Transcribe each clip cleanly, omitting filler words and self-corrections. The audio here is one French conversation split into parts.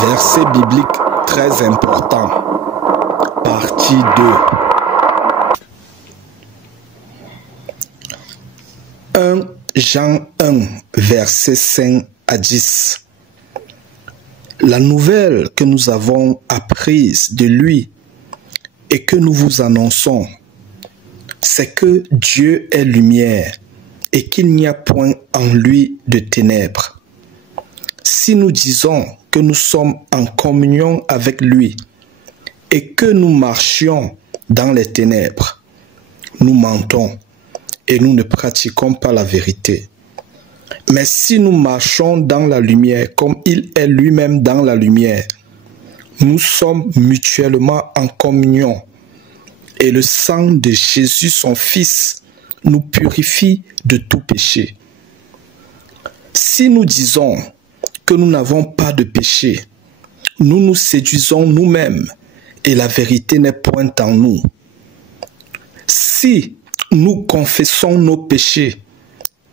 Verset biblique très important. Partie 2. 1 Jean 1, versets 5 à 10. La nouvelle que nous avons apprise de lui et que nous vous annonçons, c'est que Dieu est lumière et qu'il n'y a point en lui de ténèbres. Si nous disons que nous sommes en communion avec lui et que nous marchions dans les ténèbres, nous mentons et nous ne pratiquons pas la vérité. Mais si nous marchons dans la lumière comme il est lui-même dans la lumière, nous sommes mutuellement en communion et le sang de Jésus, son Fils, nous purifie de tout péché. Si nous disons que nous n'avons pas de péché, nous nous séduisons nous-mêmes et la vérité n'est point en nous. Si nous confessons nos péchés,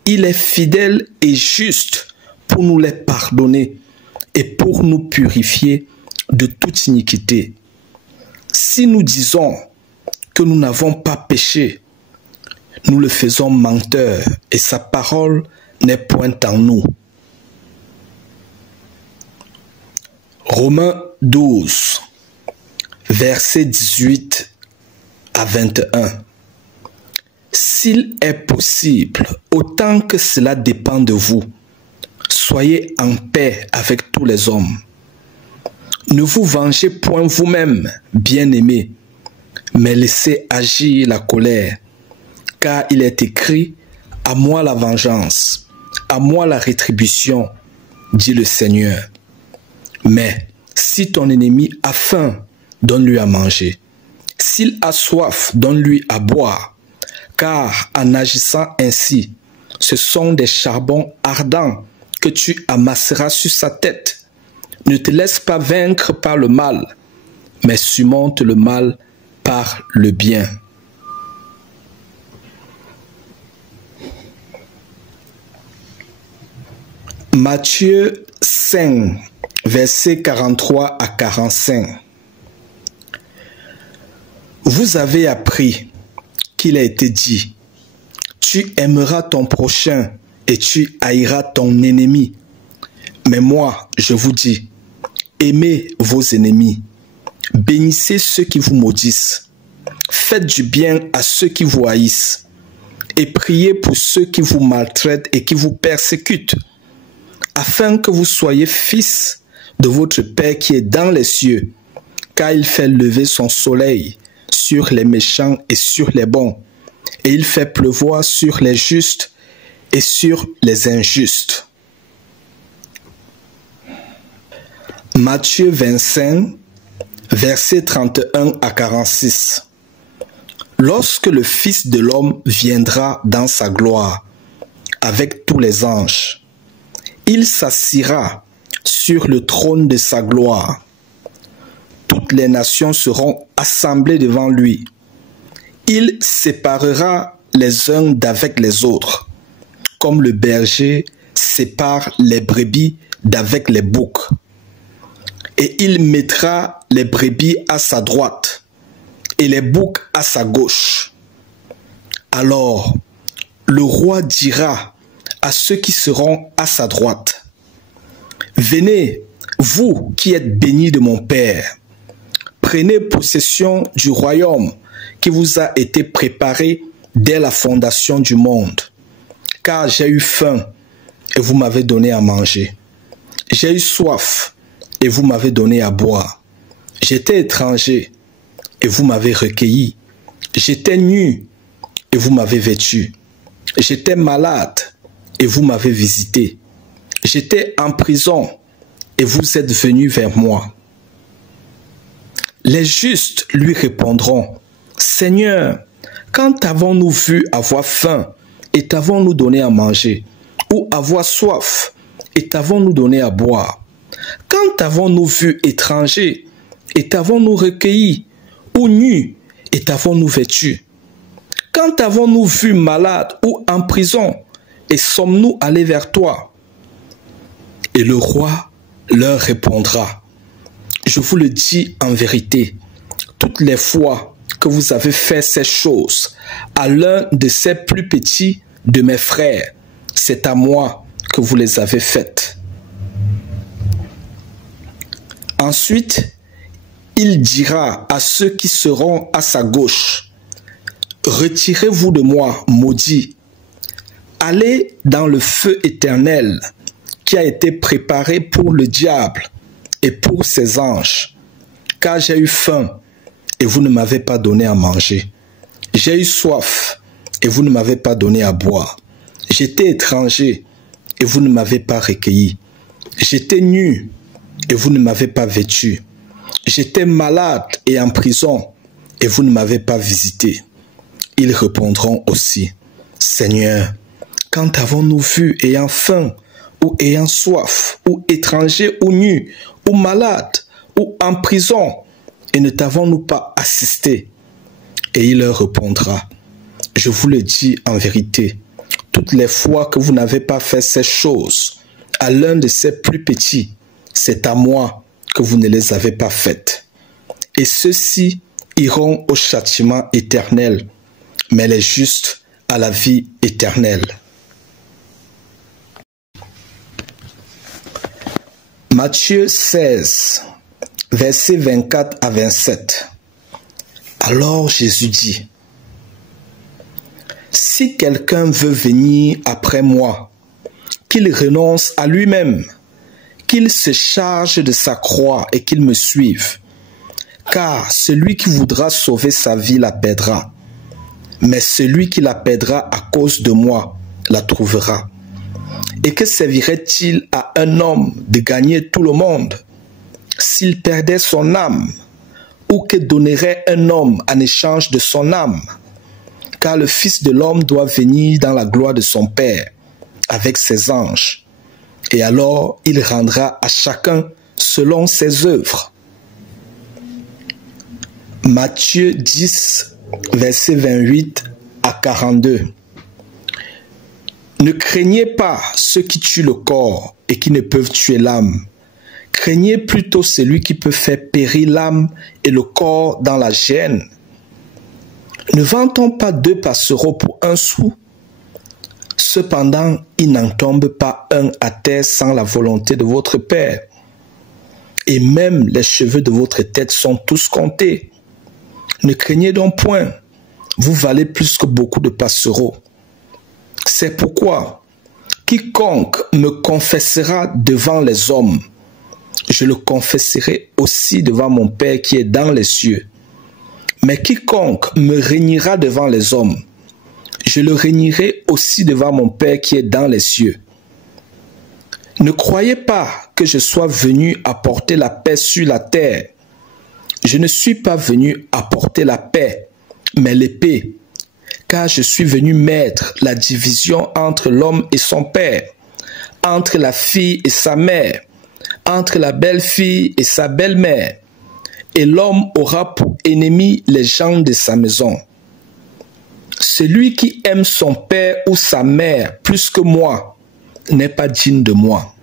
il est fidèle et juste pour nous les pardonner et pour nous purifier de toute iniquité. Si nous disons que nous n'avons pas péché, nous le faisons menteur et sa parole n'est point en nous. Romains 12, versets 18 à 21. S'il est possible, autant que cela dépend de vous, soyez en paix avec tous les hommes. Ne vous vengez point vous-même, bien-aimés, mais laissez agir la colère, car il est écrit, « À moi la vengeance, à moi la rétribution, dit le Seigneur. » Mais si ton ennemi a faim, donne-lui à manger. S'il a soif, donne-lui à boire. Car en agissant ainsi, ce sont des charbons ardents que tu amasseras sur sa tête. Ne te laisse pas vaincre par le mal, mais surmonte le mal par le bien. Matthieu 5, versets 43 à 45. Vous avez appris qu'il a été dit, tu aimeras ton prochain et tu haïras ton ennemi. Mais moi, je vous dis, aimez vos ennemis, bénissez ceux qui vous maudissent, faites du bien à ceux qui vous haïssent, et priez pour ceux qui vous maltraitent et qui vous persécutent, afin que vous soyez fils de votre Père qui est dans les cieux, car il fait lever son soleil sur les méchants et sur les bons, et il fait pleuvoir sur les justes et sur les injustes. Matthieu 25, versets 31 à 46. Lorsque le Fils de l'homme viendra dans sa gloire, avec tous les anges, il s'assiera sur le trône de sa gloire. Toutes les nations seront assemblées devant lui. Il séparera les uns d'avec les autres, comme le berger sépare les brebis d'avec les boucs. Et il mettra les brebis à sa droite et les boucs à sa gauche. Alors, le roi dira à ceux qui seront à sa droite, « Venez, vous qui êtes bénis de mon Père, prenez possession du royaume qui vous a été préparé dès la fondation du monde. Car j'ai eu faim et vous m'avez donné à manger. J'ai eu soif et vous m'avez donné à boire. J'étais étranger et vous m'avez recueilli. J'étais nu et vous m'avez vêtu. J'étais malade et vous m'avez visité. J'étais en prison et vous êtes venus vers moi. » Les justes lui répondront, « Seigneur, quand avons-nous vu avoir faim et t'avons-nous donné à manger, ou avoir soif et t'avons-nous donné à boire? Quand avons-nous vu étranger et t'avons-nous recueilli, ou nu et t'avons-nous vêtu? Quand avons-nous vu malade ou en prison et sommes-nous allés vers toi? » Et le roi leur répondra, Je vous le dis en vérité, toutes les fois que vous avez fait ces choses à l'un de ces plus petits de mes frères, c'est à moi que vous les avez faites. Ensuite, il dira à ceux qui seront à sa gauche, « Retirez-vous de moi, maudits, allez dans le feu éternel qui a été préparé pour le diable et pour ses anges, car j'ai eu faim et vous ne m'avez pas donné à manger. J'ai eu soif et vous ne m'avez pas donné à boire. J'étais étranger et vous ne m'avez pas recueilli. J'étais nu et vous ne m'avez pas vêtu. J'étais malade et en prison et vous ne m'avez pas visité. » Ils répondront aussi, « Seigneur, quand avons-nous vu ayant faim ou ayant soif, ou étranger ou nu, ou malade, ou en prison, et ne t'avons-nous pas assisté? » Et il leur répondra, « Je vous le dis en vérité, toutes les fois que vous n'avez pas fait ces choses à l'un de ces plus petits, c'est à moi que vous ne les avez pas faites. Et ceux-ci iront au châtiment éternel, mais les justes à la vie éternelle. » Matthieu 16, versets 24 à 27. Alors Jésus dit, « Si quelqu'un veut venir après moi, qu'il renonce à lui-même, qu'il se charge de sa croix et qu'il me suive. Car celui qui voudra sauver sa vie la perdra, mais celui qui la perdra à cause de moi la trouvera. Et que servirait-il à un homme de gagner tout le monde s'il perdait son âme? Ou que donnerait un homme en échange de son âme? Car le Fils de l'homme doit venir dans la gloire de son Père avec ses anges. Et alors il rendra à chacun selon ses œuvres. » Matthieu 10, versets 28 à 42. Ne craignez pas ceux qui tuent le corps et qui ne peuvent tuer l'âme. Craignez plutôt celui qui peut faire périr l'âme et le corps dans la géhenne. Ne vend-on pas 2 passereaux pour 1 sou? Cependant, il n'en tombe pas un à terre sans la volonté de votre Père. Et même les cheveux de votre tête sont tous comptés. Ne craignez donc point, vous valez plus que beaucoup de passereaux. C'est pourquoi, quiconque me confessera devant les hommes, je le confesserai aussi devant mon Père qui est dans les cieux. Mais quiconque me régnera devant les hommes, je le régnerai aussi devant mon Père qui est dans les cieux. Ne croyez pas que je sois venu apporter la paix sur la terre. Je ne suis pas venu apporter la paix, mais l'épée, car je suis venu mettre la division entre l'homme et son père, entre la fille et sa mère, entre la belle-fille et sa belle-mère, et l'homme aura pour ennemi les gens de sa maison. Celui qui aime son père ou sa mère plus que moi n'est pas digne de moi.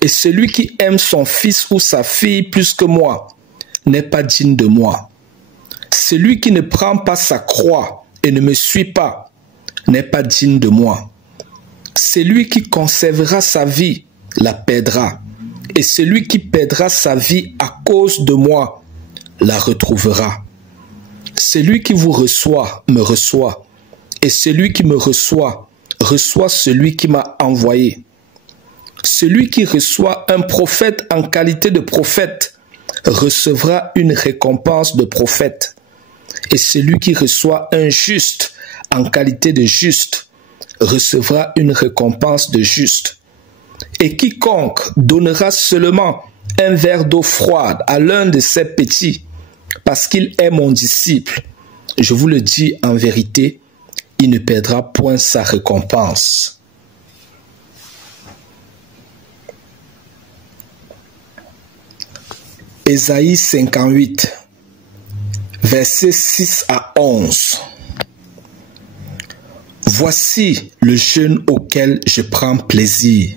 Et celui qui aime son fils ou sa fille plus que moi n'est pas digne de moi. Celui qui ne prend pas sa croix et ne me suit pas n'est pas digne de moi. Celui qui conservera sa vie la perdra, et celui qui perdra sa vie à cause de moi la retrouvera. Celui qui vous reçoit me reçoit, et celui qui me reçoit reçoit celui qui m'a envoyé. Celui qui reçoit un prophète en qualité de prophète recevra une récompense de prophète, et celui qui reçoit un juste en qualité de juste recevra une récompense de juste. Et quiconque donnera seulement un verre d'eau froide à l'un de ces petits, parce qu'il est mon disciple, je vous le dis en vérité, il ne perdra point sa récompense. Ésaïe 58, versets 6 à 11. Voici le jeûne auquel je prends plaisir.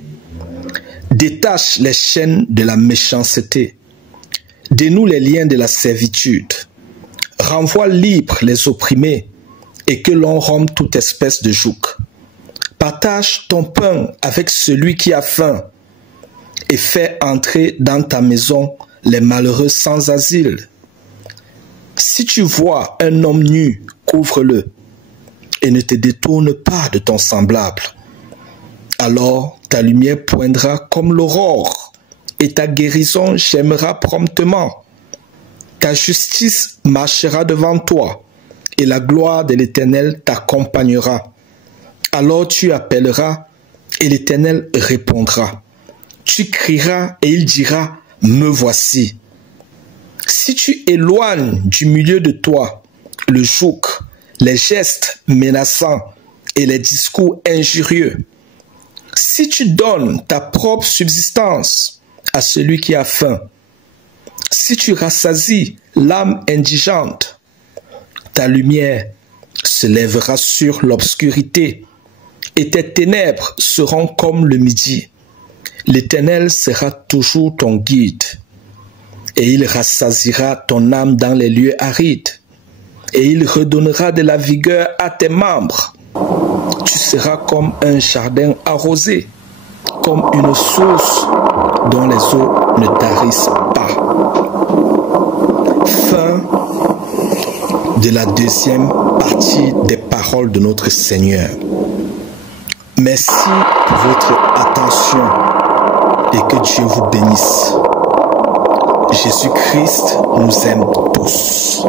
Détache les chaînes de la méchanceté. Dénoue les liens de la servitude. Renvoie libres les opprimés et que l'on rompe toute espèce de joug. Partage ton pain avec celui qui a faim et fais entrer dans ta maison les malheureux sans asile. Si tu vois un homme nu, couvre-le et ne te détourne pas de ton semblable. Alors ta lumière poindra comme l'aurore et ta guérison germera promptement. Ta justice marchera devant toi et la gloire de l'Éternel t'accompagnera. Alors tu appelleras et l'Éternel répondra. Tu crieras et il dira, me voici. Si tu éloignes du milieu de toi le joug, les gestes menaçants et les discours injurieux, si tu donnes ta propre subsistance à celui qui a faim, si tu rassasies l'âme indigente, ta lumière se lèvera sur l'obscurité et tes ténèbres seront comme le midi. L'Éternel sera toujours ton guide et il rassasiera ton âme dans les lieux arides et il redonnera de la vigueur à tes membres. Tu seras comme un jardin arrosé, comme une source dont les eaux ne tarissent pas. Fin de la deuxième partie des paroles de notre Seigneur. Merci pour votre attention et que Dieu vous bénisse. Jésus-Christ nous aime tous.